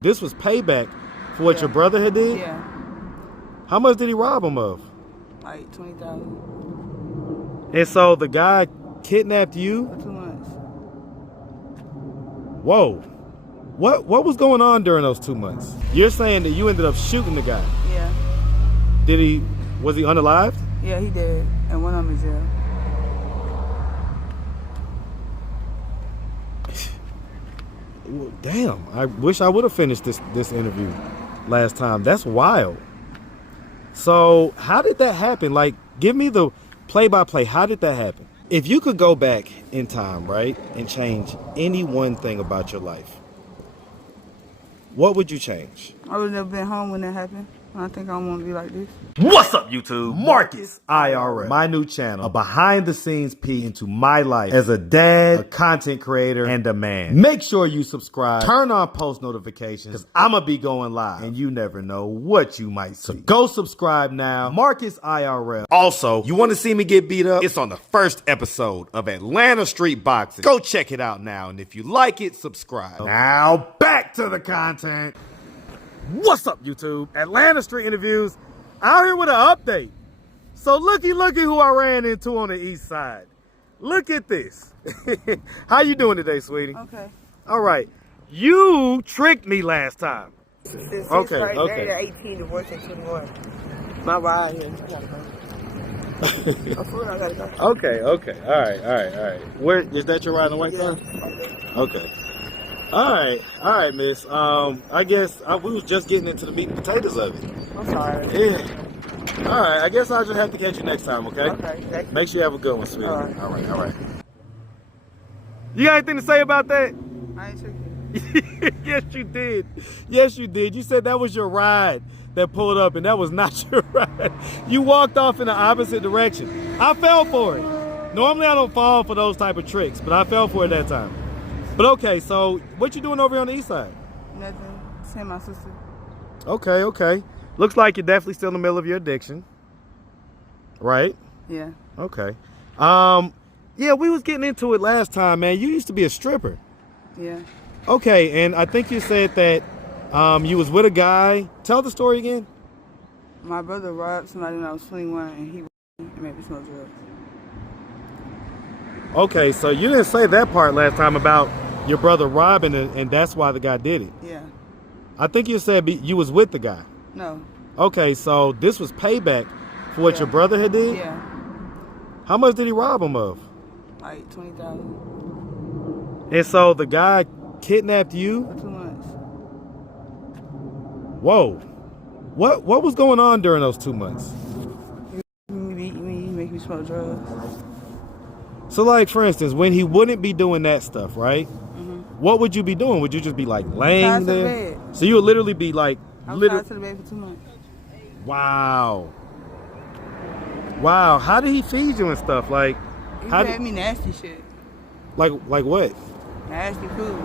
This was payback for what your brother had did? Yeah. How much did he rob him of? Like 20,000. And so the guy kidnapped you? For 2 months. Whoa. What was going on during those 2 months? You're saying that you ended up shooting the guy. Yeah. Was he unalived? Yeah, he did. And went on in jail. Well, damn, I wish I would have finished this interview last time. That's wild. So how did that happen? Like, give me the play-by-play. How did that happen? If you could go back in time, right, and change any one thing about your life, what would you change? I would have never been home when that happened. I think I don't want to be like this. What's up, YouTube? Marcus IRL, my new channel, a behind-the-scenes peek into my life as a dad, a content creator, and a man. Make sure you subscribe, turn on post notifications, because I'm going to be going live, and you never know what you might see. So go subscribe now, Marcus IRL. Also, you want to see me get beat up? It's on the first episode of Atlanta Street Boxing. Go check it out now, and if you like it, subscribe. Now, back to the content. What's up, YouTube? Atlanta Street Interviews out here with an update. So looky who I ran into on the east side. Look at this. How you doing today, sweetie? Okay. All right. You tricked me last time. Okay, okay. 18 divorced at 21. My ride here. Okay. All right. Where is that your ride in the white car? Okay. All right, miss. I guess we was just getting into the meat and potatoes of it. I'm sorry. Yeah. All right, I guess I'll just have to catch you next time, okay? Okay. Make sure you have a good one, sweetie. All right. You got anything to say about that? I ain't tricking. Yes, you did. You said that was your ride that pulled up, and that was not your ride. You walked off in the opposite direction. I fell for it. Normally, I don't fall for those type of tricks, but I fell for it that time. But okay, so what you doing over here on the east side? Nothing. Seeing my sister. Okay. Looks like you're definitely still in the middle of your addiction. Right? Yeah. Okay. Yeah, we was getting into it last time, man. You used to be a stripper. Yeah. Okay, and I think you said that you was with a guy. Tell the story again. My brother robbed somebody when I was 21, and he made me smoke drugs. Okay, so you didn't say that part last time about your brother robbing, and that's why the guy did it. Yeah. I think you said you was with the guy. No. Okay, so this was payback for what your brother had did? Yeah. How much did he rob him of? Like 20,000. And so the guy kidnapped you? For 2 months. Whoa. What was going on during those 2 months? He beat me, he make me smoke drugs. So like, for instance, when he wouldn't be doing that stuff, right? Mm-hmm. What would you be doing? Would you just be like laying there? To the bed. So you would literally be like... I was tied to the bed for 2 months. Wow. How did he feed you and stuff? Like, He fed me nasty shit. Like what? Nasty food.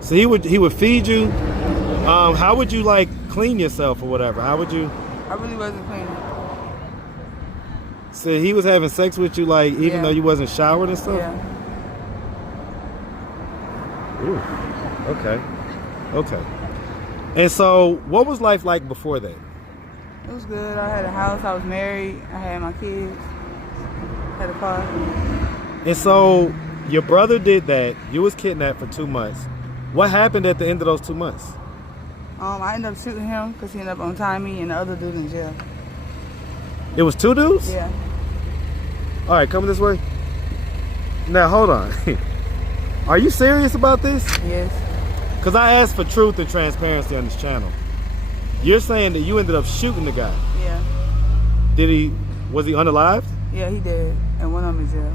So he would feed you. How would you like clean yourself or whatever? How would you? I really wasn't cleaning. So he was having sex with you, like, even though you wasn't showered and stuff? Yeah. Ooh. Okay. And so what was life like before that? It was good. I had a house. I was married. I had my kids. Had a car. And so your brother did that. You was kidnapped for 2 months. What happened at the end of those 2 months? I ended up shooting him because he ended up untying me and the other dude in jail. It was 2 dudes? Yeah. All right, come this way. Now, hold on. Are you serious about this? Yes. Because I asked for truth and transparency on this channel. You're saying that you ended up shooting the guy. Yeah. Was he unalived? Yeah, he did. And went on in jail.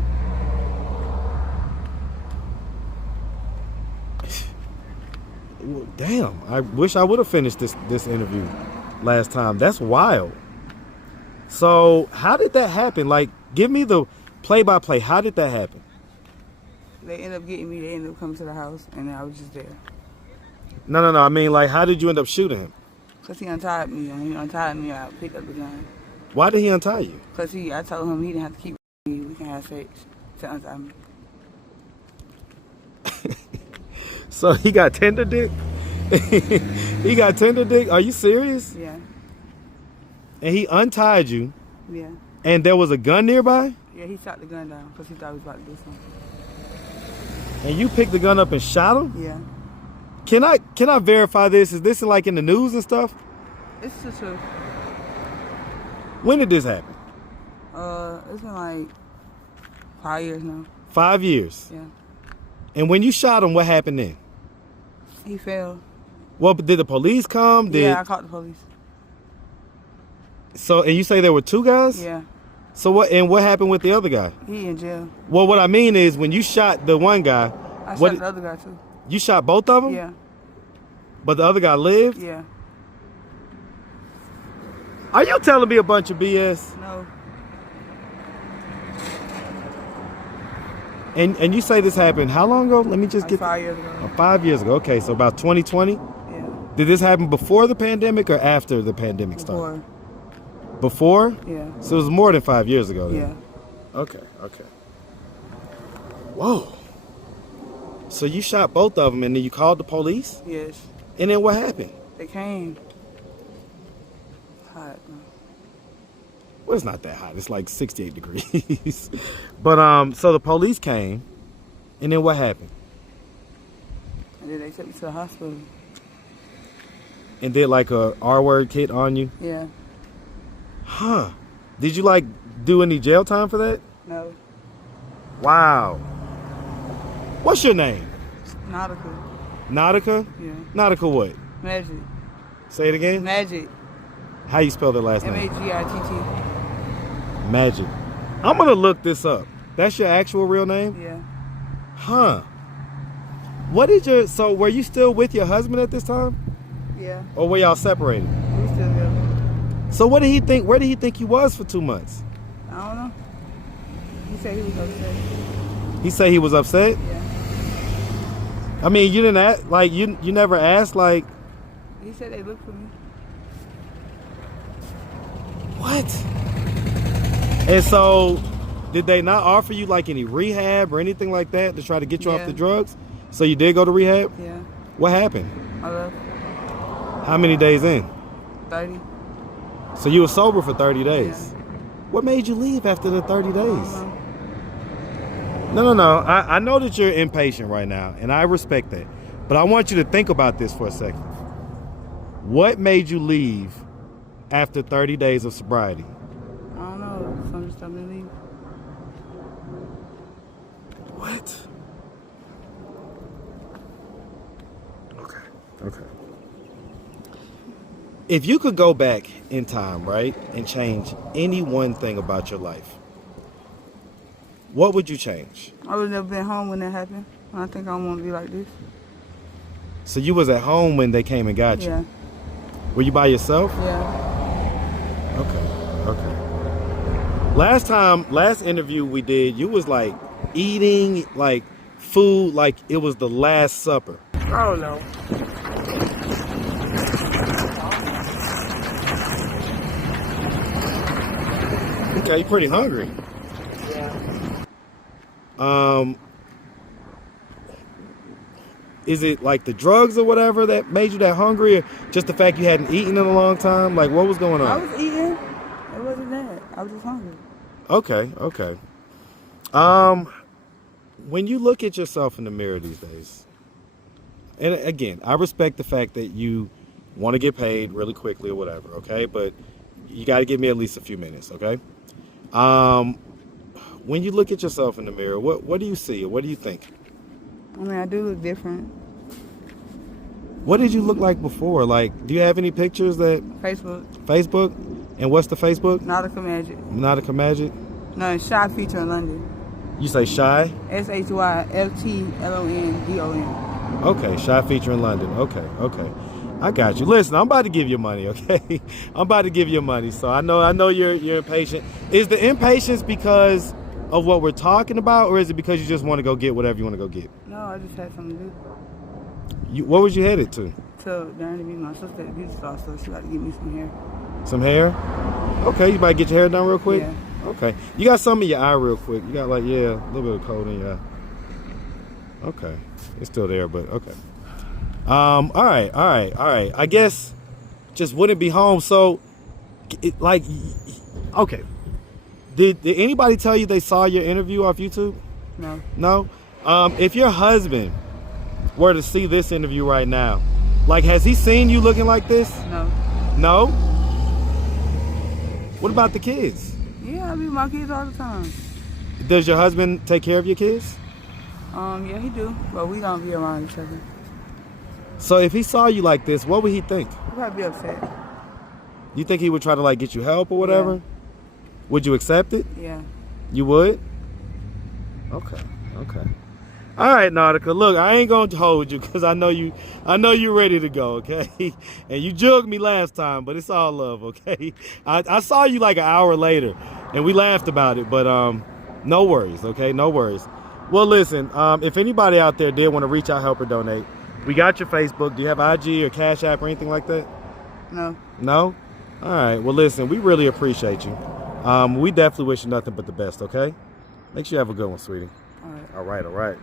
Well, damn, I wish I would have finished this interview last time. That's wild. So how did that happen? Like, give me the play-by-play. How did that happen? They ended up getting me. They ended up coming to the house, and I was just there. No. I mean, like, how did you end up shooting him? Because he untied me. And he untied me, I picked up the gun. Why did he untie you? Because I told him he didn't have to keep me. We can have sex to untie me. So he got tender dick? He got tender dick? Are you serious? Yeah. And he untied you? Yeah. And there was a gun nearby? Yeah, he shot the gun down because he thought he was about to do something. And you picked the gun up and shot him? Yeah. Can I verify this? Is this like in the news and stuff? It's the truth. When did this happen? It's been like 5 years now. 5 years? Yeah. And when you shot him, what happened then? He fell. Well, did the police come? Yeah, I called the police. So, and you say there were two guys? Yeah. So what happened with the other guy? He in jail. Well, what I mean is when you shot the one guy, I shot the other guy too. You shot both of them? Yeah. But the other guy lived? Yeah. Are you telling me a bunch of BS? No. And you say this happened how long ago? Let me just Like get 5 years ago. 5 years ago. Okay, so about 2020? Yeah. Did this happen before the pandemic or after the pandemic started? Before? Yeah. So it was more than 5 years ago then? Yeah. Okay. Whoa. So you shot both of them and then you called the police? Yes. And then what happened? They came. Hot. Well, it's not that hot. It's like 68 degrees. But so the police came, and then what happened? And then they took me to the hospital. And did like a R-word kit on you? Yeah. Huh. Did you like do any jail time for that? No. Wow. What's your name? Nautica. Nautica? Yeah. Nautica what? Magic. Say it again? Magic. How you spell that last name? Magitt. Magic. I'm gonna look this up. That's your actual real name? Yeah. Huh. So were you still with your husband at this time? Yeah. Or were y'all separated? We still together. So what did he think? Where did he think you was for 2 months? I don't know. He said he was upset. He said he was upset? Yeah. I mean, you didn't ask, like, you never asked, like... He said they looked for me. What? And so, did they not offer you, like, any rehab or anything like that to try to get you off the drugs? So you did go to rehab? Yeah. What happened? I left. How many days in? 30. So you were sober for 30 days? Yeah. What made you leave after the 30 days? No. I know that you're impatient right now, and I respect that. But I want you to think about this for a second. What made you leave after 30 days of sobriety? I don't know. Something just told me to leave. What? Okay. If you could go back in time, right, and change any one thing about your life, what would you change? I would have never been home when that happened. I think I don't want to be like this. So you was at home when they came and got you? Yeah. Were you by yourself? Yeah. Okay. Last interview we did, you was like eating like food like it was the Last Supper. Oh no. Okay, you're pretty hungry. Yeah. Is it like the drugs or whatever that made you that hungry, or just the fact you hadn't eaten in a long time? Like, what was going on? I was eating. It wasn't that. I was just hungry. Okay. When you look at yourself in the mirror these days, and again, I respect the fact that you want to get paid really quickly or whatever, okay? But you got to give me at least a few minutes, okay? When you look at yourself in the mirror, what do you see or what do you think? I mean, I do look different. What did you look like before? Like, do you have any pictures that... Facebook? And what's the Facebook? Nautica Magic. Nautica Magic? No, it's Shy Feature in London. You say Shy? SHYFTLONDON. Okay, Shy Feature in London. Okay. I got you. Listen, I'm about to give you money, okay? I'm about to give you money. So I know you're impatient. Is the impatience because of what we're talking about, or is it because you just want to go get whatever you want to go get? No, I just had something to do. What was you headed to? To down to meet my sister at the beauty store, so she got to give me some hair. Some hair? Okay, you might get your hair done real quick? Yeah. Okay. You got some in your eye real quick. You got like, a little bit of cold in your eye. Okay. It's still there, but okay. All right. I guess just wouldn't be home. So, okay. Did anybody tell you they saw your interview off YouTube? No. No? If your husband were to see this interview right now, like, has he seen you looking like this? No. No? What about the kids? Yeah, I meet my kids all the time. Does your husband take care of your kids? Yeah, he do, but we don't be around each other. So if he saw you like this, what would he think? He'd probably be upset. You think he would try to, like, get you help or whatever? Yeah. Would you accept it? Yeah. You would? Okay. All right, Nautica. Look, I ain't gonna hold you because I know you're ready to go, okay? And you jugged me last time, but it's all love, okay? I saw you like an hour later, and we laughed about it, but no worries, okay? No worries. Well, listen, if anybody out there did want to reach out, help, or donate, we got your Facebook. Do you have IG or Cash App or anything like that? No. No? All right. Well, listen, we really appreciate you. We definitely wish you nothing but the best, okay? Make sure you have a good one, sweetie. All right. All right.